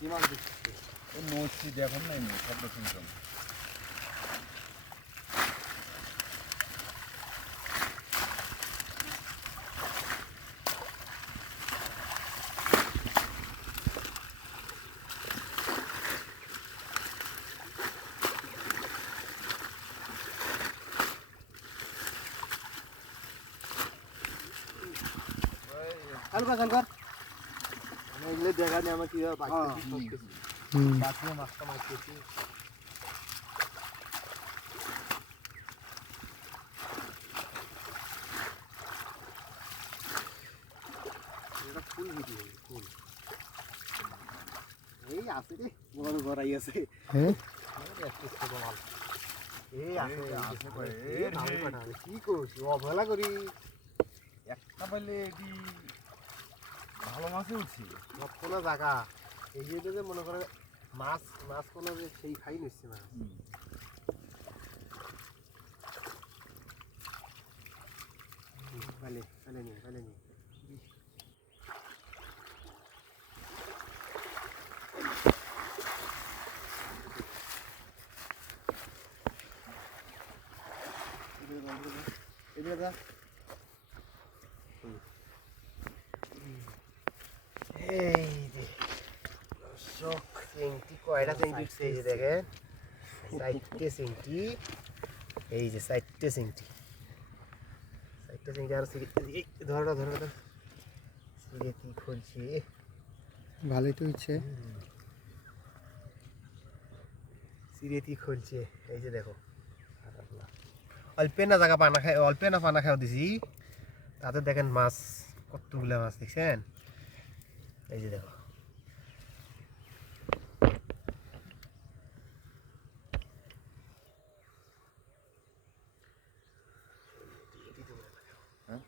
কি মাছ দিচ্ছিস? এই নদী দেখুন না এমনি শব্দ শুনছেন। হালকা হালকা এগুলো দেখা নেই আমার কিভাবে বাঁচিয়ে মাছটা মারতেছি। এটা ফুল ভিডিও ফুল এই আছে রে বড় গড়াই আছে। হ্যাঁ এই আছে কি করছি অবহেলা করি একটা পাইলে এটি ভালো মাছই উঠছি। কোনো জায়গা এই যে মনে করে মাছ মাছ কোনো যে সেই খাই নিচ্ছে না। ফেলে ফেলে নি ফেলে নি এই যে দর্শক চেংটি কয়টা চেংটি উঠছে এই যে দেখেন 4টে চেংটি এই যে 4টে চেংটি আর ধরো ধরো ধরো সিলেটি খুলছে ভালোই তো হচ্ছে। সিরেতি খুলছে এই যে দেখো অল্পে না জায়গা পানা খাই অল্পে না পানা খাওয়া দিছি তাতে দেখেন মাছ কতগুলো মাছ দেখছেন এই যে দেখো হ্যাঁ